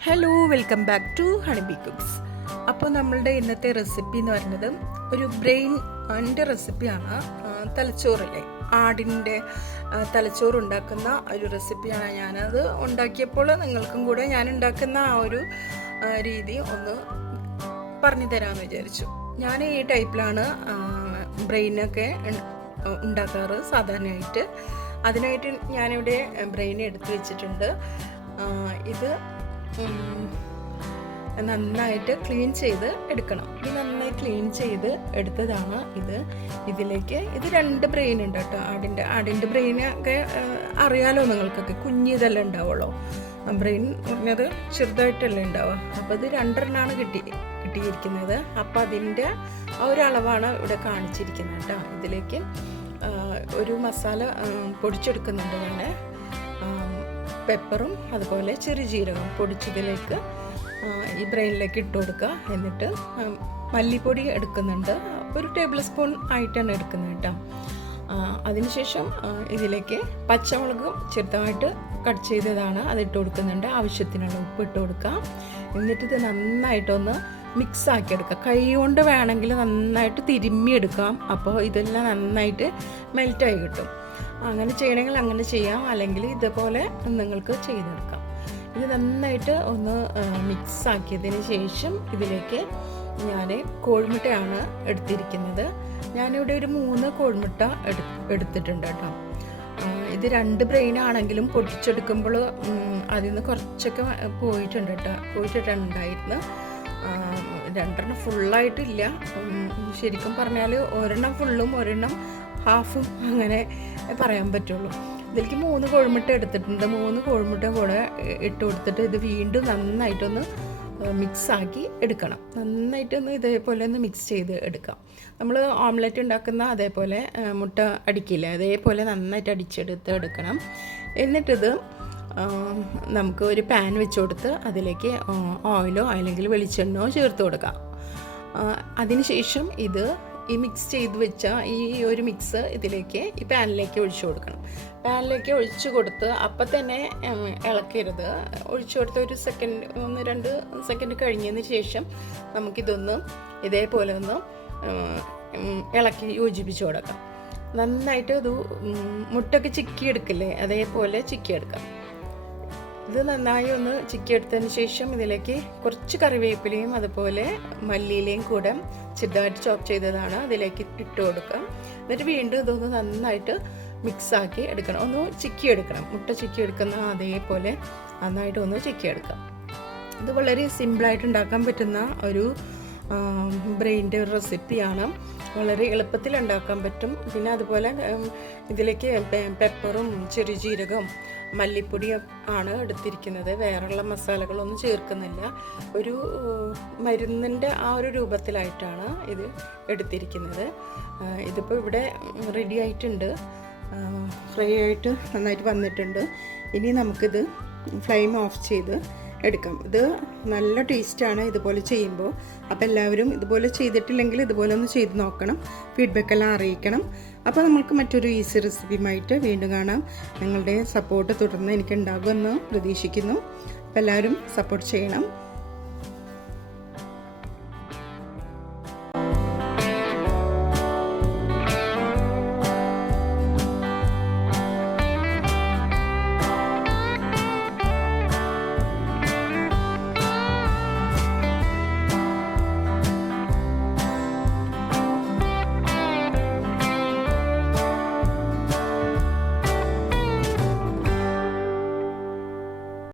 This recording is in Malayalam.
Hello welcome back to honeybee cooks അപ്പോൾ നമ്മളുടെ ഇന്നത്തെ റെസിപ്പി എന്ന് പറയുന്നത് ഒരു ബ്രെയിൻ എന്റെ റെസിപ്പിയാണ് തലച്ചോറില്ലേ ആടിന്റെ തലച്ചോറ് ഉണ്ടാക്കുന്ന ഒരു റെസിപ്പിയാണ് ഞാനത് ഉണ്ടാക്കിയപ്പോൾ നിങ്ങൾക്കും കൂടെ ഞാൻ ഉണ്ടാക്കുന്ന ആ ഒരു രീതി ഒന്ന് പറഞ്ഞു തരാമെന്ന് വിചാരിച്ചു. ഞാൻ ഈ ടൈപ്പിലാണ് ബ്രെയിനൊക്കെ ഉണ്ടാക്കാറ് സാധാരണയായിട്ട്. അതിനായിട്ട് ഞാനിവിടെ ബ്രെയിൻ എടുത്തു വെച്ചിട്ടുണ്ട്. ഇത് നന്നായിട്ട് ക്ലീൻ ചെയ്ത് എടുക്കണം. ഇത് നന്നായി ക്ലീൻ ചെയ്ത് എടുത്തതാണ് ഇത്. ഇതിലേക്ക് ഇത് രണ്ട് ബ്രെയിൻ ഉണ്ട് കേട്ടോ. ആടിന്റെ ആടിന്റെ ബ്രെയിൻ ഒക്കെ അറിയാലോ നിങ്ങൾക്കൊക്കെ. കുഞ്ഞിതെല്ലാം ഉണ്ടാവുള്ളൂ. ബ്രെയിൻ പറഞ്ഞത് ചെറുതായിട്ടല്ലേ ഉണ്ടാവുക. അപ്പോൾ ഇത് രണ്ടെണ്ണമാണ് കിട്ടി കിട്ടിയിരിക്കുന്നത്. അപ്പോൾ അതിന്റെ ആ ഒരു അളവാണ് ഇവിടെ കാണിച്ചിരിക്കുന്നത് കേട്ടോ. ഇതിലേക്ക് ഒരു മസാല പൊടിച്ചെടുക്കുന്നുണ്ട് ഞാൻ പെപ്പറും അതുപോലെ ചെറിയ ജീരകം പൊടിച്ചതിലേക്ക് ഈ ബ്രെയിനിലേക്ക് ഇട്ട് കൊടുക്കുക. എന്നിട്ട് മല്ലിപ്പൊടി എടുക്കുന്നുണ്ട്. ഒരു ടേബിൾ സ്പൂൺ ആയിട്ടാണ് എടുക്കുന്നത് കേട്ടോ. അതിനുശേഷം ഇതിലേക്ക് പച്ചമുളകും ചെറുതായിട്ട് കട്ട് ചെയ്തതാണ് അത് ഇട്ട് കൊടുക്കുന്നുണ്ട്. ആവശ്യത്തിനുള്ള ഉപ്പ് ഇട്ട് കൊടുക്കാം എന്നിട്ട് ഇത് നന്നായിട്ടൊന്ന് മിക്സ് ആക്കി എടുക്കുക. കൈ കൊണ്ട് വേണമെങ്കിൽ നന്നായിട്ട് തിരുമ്മി എടുക്കാം. അപ്പോൾ ഇതെല്ലാം നന്നായിട്ട് മെൽറ്റായി കിട്ടും. അങ്ങനെ ചെയ്യണമെങ്കിൽ അങ്ങനെ ചെയ്യാം. അല്ലെങ്കിൽ ഇതുപോലെ നിങ്ങൾക്ക് ചെയ്തെടുക്കാം. ഇത് നന്നായിട്ട് ഒന്ന് മിക്സ് ആക്കിയതിന് ശേഷം ഇതിലേക്ക് ഞാൻ കോഴിമുട്ടയാണ് എടുത്തിരിക്കുന്നത്. ഞാനിവിടെ ഒരു മൂന്ന് കോഴിമുട്ട എടു എടുത്തിട്ടുണ്ട് കേട്ടോ. ഇത് രണ്ട് ബ്രെയിൻ ആണെങ്കിലും പൊട്ടിച്ചെടുക്കുമ്പോൾ അതിൽ നിന്ന് കുറച്ചൊക്കെ പോയിട്ടുണ്ട് കേട്ടോ. പോയിട്ടുണ്ടായിരുന്നു രണ്ടെണ്ണം ഫുള്ളായിട്ടില്ല. ശരിക്കും പറഞ്ഞാൽ ഒരെണ്ണം ഫുള്ളും ഒരെണ്ണം ഹാഫും അങ്ങനെ പറയാൻ പറ്റുള്ളൂ. ഇതിലേക്ക് മൂന്ന് കോഴിമുട്ട എടുത്തിട്ടുണ്ട്. മൂന്ന് കോഴിമുട്ട കൂടെ ഇട്ട് കൊടുത്തിട്ട് ഇത് വീണ്ടും നന്നായിട്ടൊന്ന് മിക്സ് ആക്കി എടുക്കണം. നന്നായിട്ടൊന്ന് ഇതേപോലെ ഒന്ന് മിക്സ് ചെയ്ത് എടുക്കാം. നമ്മൾ ഓംലെറ്റ് ഉണ്ടാക്കുന്ന അതേപോലെ മുട്ട അടിക്കില്ല? അതേപോലെ നന്നായിട്ട് അടിച്ചെടുത്ത് എടുക്കണം. എന്നിട്ടിത് നമുക്ക് ഒരു പാൻ വെച്ച് കൊടുത്ത് അതിലേക്ക് ഓയിലോ അല്ലെങ്കിൽ വെളിച്ചെണ്ണയോ ചേർത്ത് കൊടുക്കാം. അതിനുശേഷം ഇത് ഈ മിക്സ് ചെയ്ത് വെച്ച ഈ ഒരു മിക്സ് ഇതിലേക്ക് ഈ പാനിലേക്ക് ഒഴിച്ചു കൊടുക്കണം. പാനിലേക്ക് ഒഴിച്ചു കൊടുത്ത് അപ്പം തന്നെ ഇളക്കരുത്. ഒഴിച്ചു കൊടുത്ത് ഒരു സെക്കൻഡ് ഒന്ന് രണ്ട് സെക്കൻഡ് കഴിഞ്ഞതിന് ശേഷം നമുക്കിതൊന്ന് ഇതേപോലെ ഒന്ന് ഇളക്കി യോജിപ്പിച്ചു കൊടുക്കാം. നന്നായിട്ട് ഇത് മുട്ടൊക്കെ ചിക്കി എടുക്കില്ലേ അതേപോലെ ചിക്കി എടുക്കാം ഇത് നന്നായി ഒന്ന് ചിക്കി എടുത്തതിന് ശേഷം ഇതിലേക്ക് കുറച്ച് കറിവേപ്പിലയും അതുപോലെ മല്ലിയിലയും കൂടെ ചെറുതായിട്ട് ചോപ്പ് ചെയ്തതാണ്. അതിലേക്ക് ഇട്ട് കൊടുക്കാം. എന്നിട്ട് വീണ്ടും ഇതൊന്ന് നന്നായിട്ട് മിക്സാക്കി എടുക്കണം. ഒന്ന് ചിക്കി എടുക്കണം മുട്ട ചിക്കി എടുക്കുന്ന അതേപോലെ നന്നായിട്ട് ഒന്ന് ചിക്കി എടുക്കാം ഇത് വളരെ സിമ്പിളായിട്ട് ഉണ്ടാക്കാൻ പറ്റുന്ന ഒരു ബ്രെയിന്റെ ഒരു റെസിപ്പിയാണ് വളരെ എളുപ്പത്തിൽ ഉണ്ടാക്കാൻ പറ്റും. പിന്നെ അതുപോലെ ഇതിലേക്ക് പെപ്പറും ചെറിയ ജീരകം മല്ലിപ്പൊടിയും ആണ് എടുത്തിരിക്കുന്നത്. വേറെയുള്ള മസാലകളൊന്നും ചേർക്കുന്നില്ല. ഒരു മരുന്നിന്റെ ആ ഒരു രൂപത്തിലായിട്ടാണ് ഇത് എടുത്തിരിക്കുന്നത്. ഇതിപ്പോൾ ഇവിടെ റെഡി ആയിട്ടുണ്ട്. ഫ്രൈ ആയിട്ട് നന്നായിട്ട് വന്നിട്ടുണ്ട്. ഇനി നമുക്കിത് ഫ്ലെയിം ഓഫ് ചെയ്ത് എടുക്കാം. ഇത് നല്ല ടേസ്റ്റാണ് ഇതുപോലെ ചെയ്യുമ്പോൾ. അപ്പോൾ എല്ലാവരും ഇതുപോലെ ചെയ്തിട്ടില്ലെങ്കിൽ ഇതുപോലെ ഒന്ന് ചെയ്ത് നോക്കണം. ഫീഡ്ബാക്ക് എല്ലാം അറിയിക്കണം. അപ്പോൾ നമുക്ക് മറ്റൊരു ഈസി റെസിപ്പിയുമായിട്ട് വീണ്ടും കാണാം. നിങ്ങളുടെ സപ്പോർട്ട് തുടർന്ന് എനിക്ക് ഉണ്ടാകുമെന്ന് പ്രതീക്ഷിക്കുന്നു. അപ്പോൾ എല്ലാവരും സപ്പോർട്ട് ചെയ്യണം.